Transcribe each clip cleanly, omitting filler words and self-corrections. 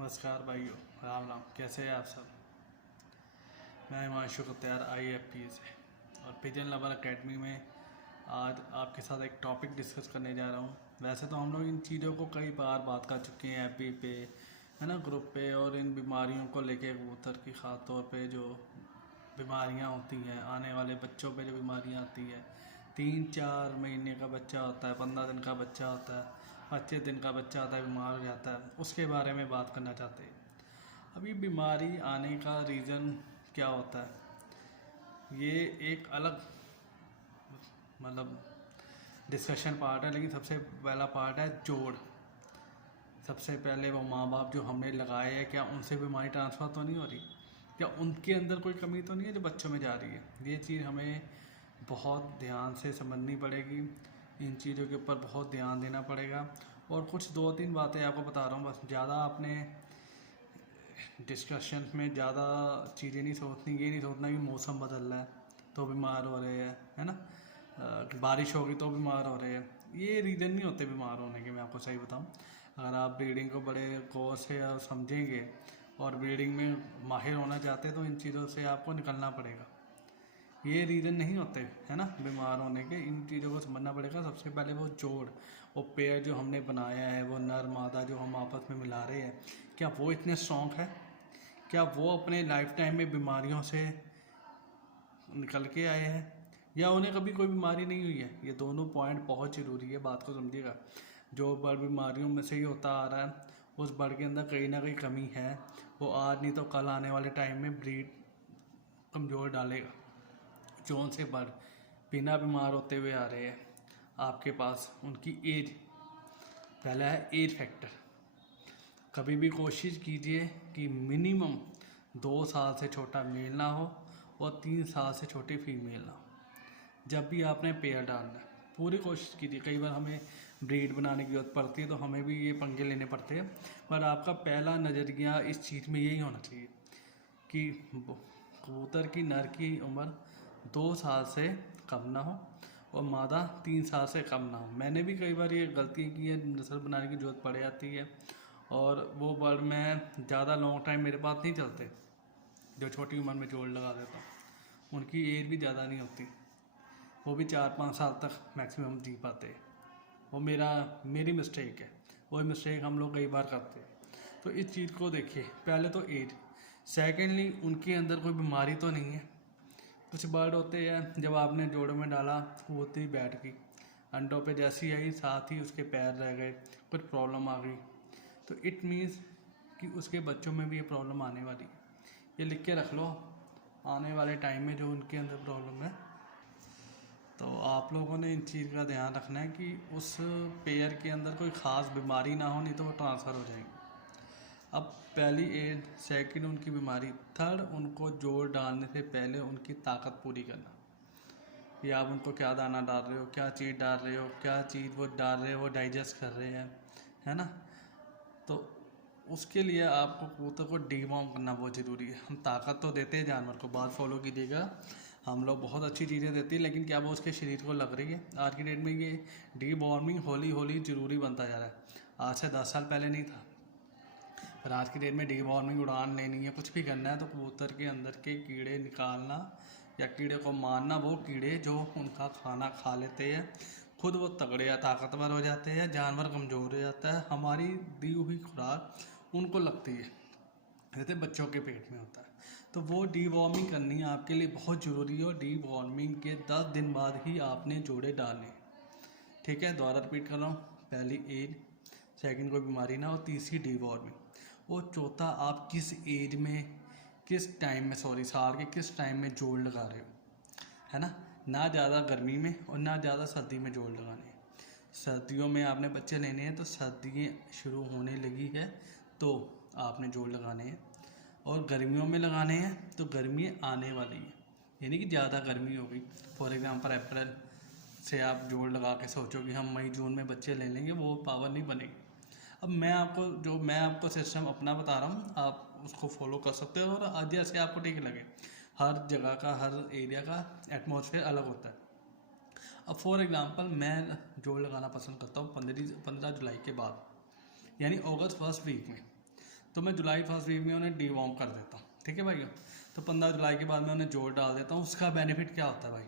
नमस्कार भाइयों, राम राम। कैसे हैं आप सब। मैं हिमांशु कत्यार IAFP से और पिजन लवर एकेडमी में आज आपके साथ एक टॉपिक डिस्कस करने जा रहा हूँ। वैसे तो हम लोग इन चीज़ों को कई बार बात कर चुके हैं FB पे, है ना, ग्रुप पे, और इन बीमारियों को लेके कबूतर की ख़ास तौर पे जो बीमारियाँ होती हैं, आने वाले बच्चों पे जो बीमारियाँ आती है, 3-4 महीने का बच्चा होता है, 15 दिन का बच्चा होता है, 25 दिन का बच्चा होता है, बीमार हो जाता है, उसके बारे में बात करना चाहते हैं। अभी बीमारी आने का रीज़न क्या होता है, ये एक अलग मतलब डिस्कशन पार्ट है, लेकिन सबसे पहला पार्ट है जोड़। सबसे पहले वो माँ बाप जो हमने लगाए हैं, क्या उनसे बीमारी ट्रांसफ़र तो नहीं हो रही, क्या उनके अंदर कोई कमी तो नहीं है जो बच्चों में जा रही है। ये चीज़ हमें बहुत ध्यान से समझनी पड़ेगी, इन चीज़ों के ऊपर बहुत ध्यान देना पड़ेगा। और कुछ 2-3 बातें आपको बता रहा हूँ, बस ज़्यादा आपने डिस्कशन में ज़्यादा चीज़ें नहीं सोचनी। ये नहीं सोचना कि मौसम बदल रहा है तो बीमार हो रहे हैं, है ना, बारिश होगी तो बीमार हो रहे हैं। ये रीज़न नहीं होते बीमार होने के। मैं आपको सही बताऊं, अगर आप ब्रीडिंग को बड़े गौर से समझेंगे और ब्रीडिंग में माहिर होना चाहते हैं तो इन चीज़ों से आपको निकलना पड़ेगा। ये रीज़न नहीं होते, है ना, बीमार होने के। इन चीज़ों को समझना पड़ेगा। सबसे पहले वो जोड़, वो पेयर जो हमने बनाया है, वो नर मादा जो हम आपस में मिला रहे हैं, क्या वो इतने स्ट्रॉन्ग है, क्या वो अपने लाइफ टाइम में बीमारियों से निकल के आए हैं, या उन्हें कभी कोई बीमारी नहीं हुई है। ये दोनों पॉइंट बहुत ज़रूरी है, बात को समझिएगा। जो बड़ बीमारियों में से ही होता आ रहा है, उस बड़ के अंदर कहीं ना कहीं कमी है। वो आज नहीं तो कल आने वाले टाइम में ब्रीड कमज़ोर डालेगा। जौन से बड़ बिना बीमार होते हुए आ रहे हैं आपके पास, उनकी एज, पहला है एज फैक्टर। कभी भी कोशिश कीजिए कि मिनिमम 2 साल से छोटा मेल ना हो और 3 साल से छोटी फीमेल ना हो। जब भी आपने पेयर डालना है पूरी कोशिश कीजिए। कई बार हमें ब्रीड बनाने की जरूरत पड़ती है तो हमें भी ये पंगे लेने पड़ते हैं, पर आपका पहला नज़रिया इस चीज़ में यही होना चाहिए कि कबूतर की नर की उम्र 2 साल से कम ना हो और मादा 3 साल से कम ना हो। मैंने भी कई बार ये गलती की है, नस्ल बनाने की जरूरत पड़ जाती है और वो बर्ड में ज़्यादा लॉन्ग टाइम मेरे पास नहीं चलते। जो छोटी उम्र में जोड़ लगा देता हूँ, उनकी एज भी ज़्यादा नहीं होती, वो भी 4-5 साल तक मैक्सिमम जी पाते हैं। वो मेरी मिस्टेक है, वही मिस्टेक हम लोग कई बार करते हैं। तो इस चीज़ को देखिए, पहले तो एज, सेकेंडली उनके अंदर कोई बीमारी तो नहीं है। कुछ बर्ड होते हैं जब आपने जोड़ों में डाला कबूतरी बैठ गई, अंडों पे जैसी आई साथ ही उसके पैर रह गए, कुछ प्रॉब्लम आ गई, तो इट मीन्स कि उसके बच्चों में भी ये प्रॉब्लम आने वाली है। ये लिख के रख लो, आने वाले टाइम में जो उनके अंदर प्रॉब्लम है। तो आप लोगों ने इन चीज़ का ध्यान रखना है कि उस पेयर के अंदर कोई ख़ास बीमारी ना हो, नहीं तो वो ट्रांसफ़र हो जाएंगे। अब पहली एड, सेकंड उनकी बीमारी, थर्ड उनको जोड़ डालने से पहले उनकी ताकत पूरी करना। या आप उनको क्या दाना डाल रहे हो, क्या चीज़ डाल रहे हो, क्या चीज़ वो डाल रहे हो, वो डाइजेस्ट कर रहे हैं, है ना। तो उसके लिए आपको कबूतर को डीवॉर्म करना बहुत ज़रूरी है। हम ताकत तो देते हैं जानवर को, बात फॉलो कीजिएगा, हम लोग बहुत अच्छी चीज़ें देती है, लेकिन क्या वो उसके शरीर को लग रही है। आज की डेट में ये डीवॉर्मिंग हौली हौली ज़रूरी बनता जा रहा है। आज से 10 साल पहले नहीं था, पर आज की डेट में डीवॉर्मिंग उड़ान लेनी है, कुछ भी करना है तो कबूतर के अंदर के कीड़े निकालना या कीड़े को मारना। वो कीड़े जो उनका खाना खा लेते हैं, खुद वो तगड़े या ताकतवर हो जाते हैं, जानवर कमज़ोर हो जाता है, हमारी दी हुई खुराक उनको लगती है, जैसे बच्चों के पेट में होता है। तो वो डीवॉर्मिंग करनी आपके लिए बहुत ज़रूरी है और डीवॉर्मिंग के 10 दिन बाद ही आपने जोड़े डालने। ठीक है, दोबारा रिपीट कर रहा हूँ, पहली एज, सेकंड कोई बीमारी ना हो, तीसरी डीवॉर्मिंग, और चौथा आप किस एज में, किस टाइम में, साल के किस टाइम में जोड़ लगा रहे हो, है ना ज़्यादा गर्मी में और ना ज़्यादा सर्दी में जोड़ लगाने हैं। सर्दियों में आपने बच्चे लेने हैं तो सर्दियाँ शुरू होने लगी है तो आपने जोड़ लगाने हैं, और गर्मियों में लगाने हैं तो गर्मियाँ आने वाली है, यानी कि ज़्यादा गर्मी हो गई। फॉर एग्जांपल अप्रैल से आप जोड़ लगा के सोचो कि हम मई जून में बच्चे ले लेंगे, वो पावर नहीं बनेगी। अब मैं आपको सिस्टम अपना बता रहा हूँ, आप उसको फॉलो कर सकते हो और आज जैसे आपको ठीक लगे। हर जगह का, हर एरिया का एटमॉस्फेयर अलग होता है। अब फॉर एग्जांपल मैं जोड़ लगाना पसंद करता हूँ 15 जुलाई के बाद, यानी अगस्त फर्स्ट वीक में। तो मैं जुलाई फर्स्ट वीक में उन्हें डीवॉर्म कर देता हूँ। ठीक है भाई। तो 15 जुलाई के बाद मैं उन्हें जोड़ डाल देता हूँ। उसका बेनिफिट क्या होता है भाई,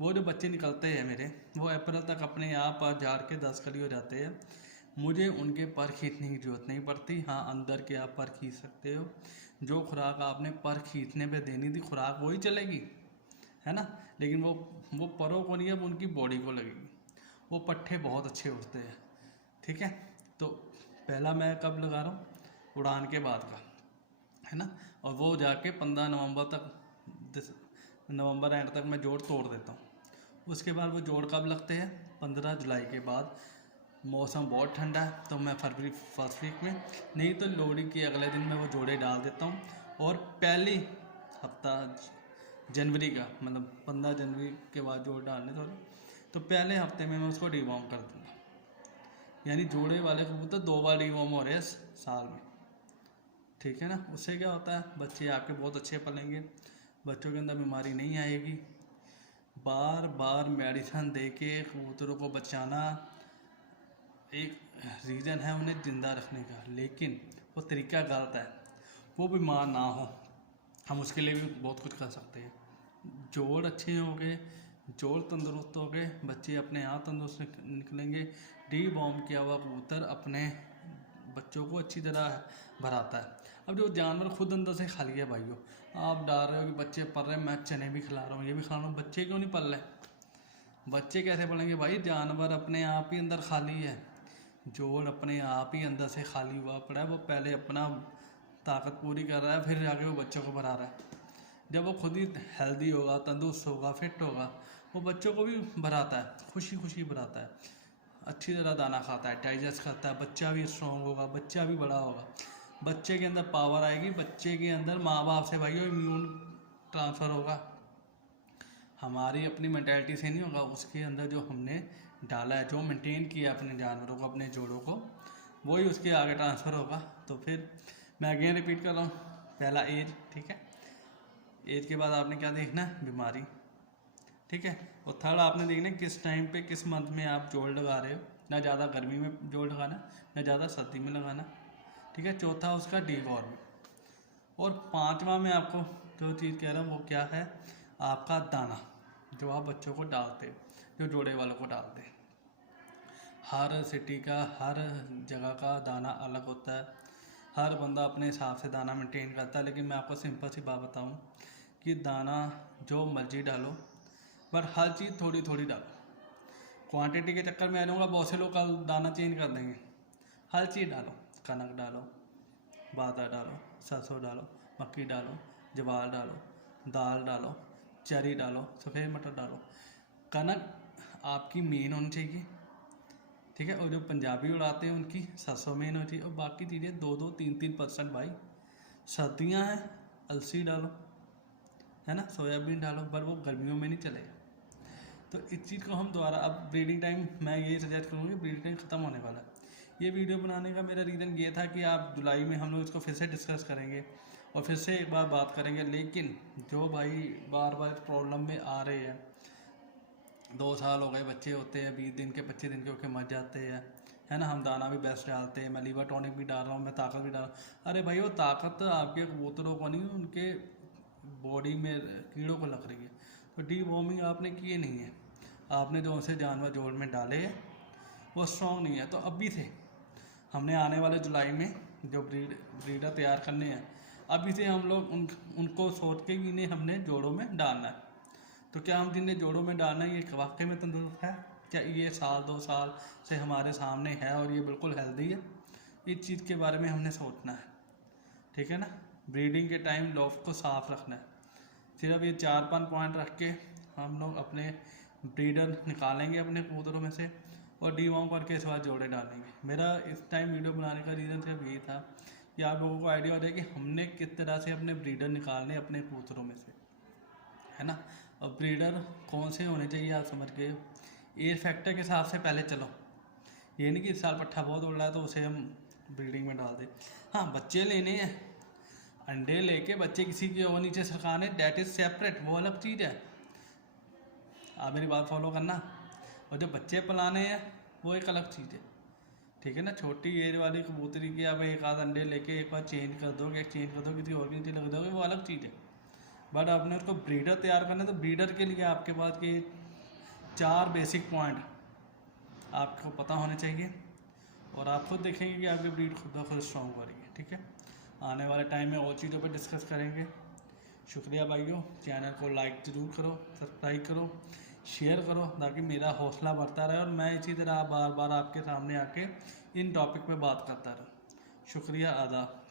वो जो बच्चे निकलते हैं मेरे, वो अप्रैल तक अपने आप झाड़ के 10 कली हो जाते हैं। मुझे उनके पर खींचने की जरूरत नहीं पड़ती। हाँ, अंदर के आप पर खींच सकते हो। जो खुराक आपने पर खींचने पे देनी थी, खुराक वही चलेगी, है ना, लेकिन वो परों को नहीं, अब उनकी बॉडी को लगेगी। वो पट्ठे बहुत अच्छे उठते हैं। ठीक है। तो पहला मैं कब लगा रहा हूँ, उड़ान के बाद का, है ना, और वो जाके 15 नवंबर तक, नवंबर एंड तक मैं जोड़ तोड़ देता हूँ। उसके बाद वो जोड़ कब लगते हैं, 15 जुलाई के बाद। मौसम बहुत ठंडा है तो मैं फरवरी फर्स्ट वीक में, नहीं तो लोहड़ी के अगले दिन मैं वो जोड़े डाल देता हूँ। और पहली हफ्ता जनवरी का, मतलब 15 जनवरी के बाद जोड़ डालने थोड़े, तो पहले हफ्ते में मैं उसको डिवॉर्म कर दूँगा। यानी जोड़े वाले कबूतर 2 बार डिवॉर्म हो रहे हैं साल में। ठीक है ना। उससे क्या होता है, बच्चे आपके बहुत अच्छे पलेंगे, बच्चों के अंदर बीमारी नहीं आएगी। बार बार मेडिसिन दे के कबूतरों को बचाना एक रीज़न है उन्हें ज़िंदा रखने का, लेकिन वो तरीका गलत है। वो बीमार ना हो, हम उसके लिए भी बहुत कुछ कर सकते हैं। जोड़ अच्छे हो गए, जोड़ तंदुरुस्त हो गए, बच्चे अपने आप तंदुरुस्त निकलेंगे। डीवॉर्म किया हुआ कबूतर अपने बच्चों को अच्छी तरह भराता है। अब जो जानवर खुद अंदर से खा लिया भाइयों, आप डाल रहे हो कि बच्चे पल रहे हैं, मैं चने भी खिला रहा हूँ, ये भी खिला रहा हूँ, बच्चे क्यों नहीं पल रहे? बच्चे कैसे पलेंगे भाई? जानवर अपने आप ही अंदर खाली है, जोड़ अपने आप ही अंदर से खाली हुआ पड़ा है। वो पहले अपना ताकत पूरी कर रहा है, फिर जाके वो बच्चों को भरा रहा है। जब वो खुद ही हेल्दी होगा, तंदुरुस्त होगा, फिट होगा, वो बच्चों को भी भराता है, खुशी खुशी भराता है, अच्छी तरह दाना खाता है, डाइजेस्ट करता है, बच्चा भी स्ट्रॉन्ग होगा, बच्चा भी बड़ा होगा, बच्चे के अंदर पावर आएगी, बच्चे के अंदर माँ बाप से भाइयों इम्यून ट्रांसफ़र होगा। हमारी अपनी मेंटालिटी से नहीं होगा, उसके अंदर जो हमने डाला है, जो मेंटेन किया अपने जानवरों को, अपने जोड़ों को, वही उसके आगे ट्रांसफ़र होगा। तो फिर मैं अगेन रिपीट कर रहा हूँ, पहला एज, ठीक है, एज के बाद आपने क्या देखना है, बीमारी, ठीक है, और थर्ड आपने देखना है किस टाइम पे, किस मंथ में आप जोड़ लगा रहे हो। ना ज़्यादा गर्मी में जोड़ लगाना, ना ज़्यादा सर्दी में लगाना, ठीक है। चौथा उसका डीवॉर्म। और पांचवा में आपको जो चीज़ कह रहा हूँ वो क्या है, आपका दाना, जो आप बच्चों को डालते हो, जो जोड़े वालों को डालते हैं। हर सिटी का, हर जगह का दाना अलग होता है, हर बंदा अपने हिसाब से दाना मेंटेन करता है। लेकिन मैं आपको सिंपल सी बात बताऊं कि दाना जो मर्जी डालो, पर हर चीज़ थोड़ी थोड़ी डालो। क्वांटिटी के चक्कर में आ जाऊँगा, बहुत से लोग कल दाना चेंज कर देंगे। हर चीज़ डालो, कनक डालो, बादाम डालो, सरसों डालो, मक्की डालो, ज्वार डालो, दाल डालो, चरी डालो, सफ़ेद मटर डालो। कनक आपकी मेन होनी चाहिए, ठीक है, और जो पंजाबी उड़ाते हैं उनकी सरसों मेन होनी चाहिए, और बाकी चीज़ें 2-2, 3-3% भाई। सर्दियाँ हैं, अलसी डालो, है ना, सोयाबीन डालो, पर वो गर्मियों में नहीं चलेगा। तो इस चीज़ को हम दोबारा, अब ब्रीडिंग टाइम मैं यही सजेस्ट करूँगी, ब्रीडिंग टाइम ख़त्म होने वाला है। ये वीडियो बनाने का मेरा रीज़न ये था कि आप जुलाई में हम लोग इसको फिर से डिस्कस करेंगे और फिर से एक बार बात करेंगे। लेकिन जो भाई बार बार प्रॉब्लम में आ रहे हैं, 2 साल हो गए, बच्चे होते हैं 20 दिन के, 25 दिन के होके मर जाते हैं, है ना, हम दाना भी बेस्ट डालते हैं, मैं लीवर टॉनिक भी डाल रहा हूँ, मैं ताकत भी डाल रहा हूँ। अरे भाई वो ताकत आपके कबूतरों को नहीं, उनके बॉडी में कीड़ों को लग रही है। तो डीवॉर्मिंग आपने किए नहीं है, आपने जो उनसे जानवर जोड़ में डाले हैं वो स्ट्रॉन्ग नहीं है। तो अभी से हमने आने वाले जुलाई में जो ब्रीडर तैयार करने हैं, अभी से हम लोग उनको सोच के ही इन्हें हमने जोड़ों में डालना है। तो क्या हम जिन्हें जोड़ों में डालना है, ये वाकई में तंदुरुस्त है क्या, ये 1-2 साल से हमारे सामने है और ये बिल्कुल हेल्दी है, इस चीज़ के बारे में हमने सोचना है, ठीक है ना। ब्रीडिंग के टाइम लॉफ्ट को साफ रखना है। सिर्फ ये 4-5 पॉइंट रख के हम लोग अपने ब्रीडर निकालेंगे अपने कबूतरों में से और डीवॉर्म करके इस बार जोड़े डालेंगे। मेरा इस टाइम वीडियो बनाने का रीज़न सिर्फ यही था कि आप लोगों को आइडिया हो जाए कि हमने किस तरह से अपने ब्रीडर निकालने अपने कबूतरों में से, है ना। और ब्रीडर कौन से होने चाहिए आप समझ गए, एज फैक्टर के हिसाब से पहले चलो। ये नहीं कि इस साल पट्ठा बहुत उड़ रहा है तो उसे हम ब्रीडिंग में डाल दें। हाँ, बच्चे लेने हैं, अंडे लेके बच्चे किसी के वो नीचे सरकाने, डैट इज़ सेपरेट, वो अलग चीज़ है, आप मेरी बात फॉलो करना। और जो बच्चे पलाने हैं वो एक अलग चीज़ है। ठीक है ना। छोटी एज वाली कबूतरी की आप एक आध अंडे लेके एक बार चेंज कर दोगे, किसी और की नीचे लग दोगे, वो अलग चीज़ है। बट आपने उसको ब्रीडर तैयार करना है, तो ब्रीडर के लिए आपके पास के 4 बेसिक पॉइंट आपको पता होने चाहिए, और आप खुद देखेंगे कि आपकी ब्रीड खुद ब खुद स्ट्रॉन्ग हो रही है। ठीक है, आने वाले टाइम में और चीज़ों पर डिस्कस करेंगे। शुक्रिया भाइयों, चैनल को लाइक ज़रूर करो, सब्सक्राइब करो, शेयर करो, ताकि मेरा हौसला बढ़ता रहे और मैं इसी तरह बार बार आपके सामने आके इन टॉपिक पे बात करता रहूँ। शुक्रिया, आदाब।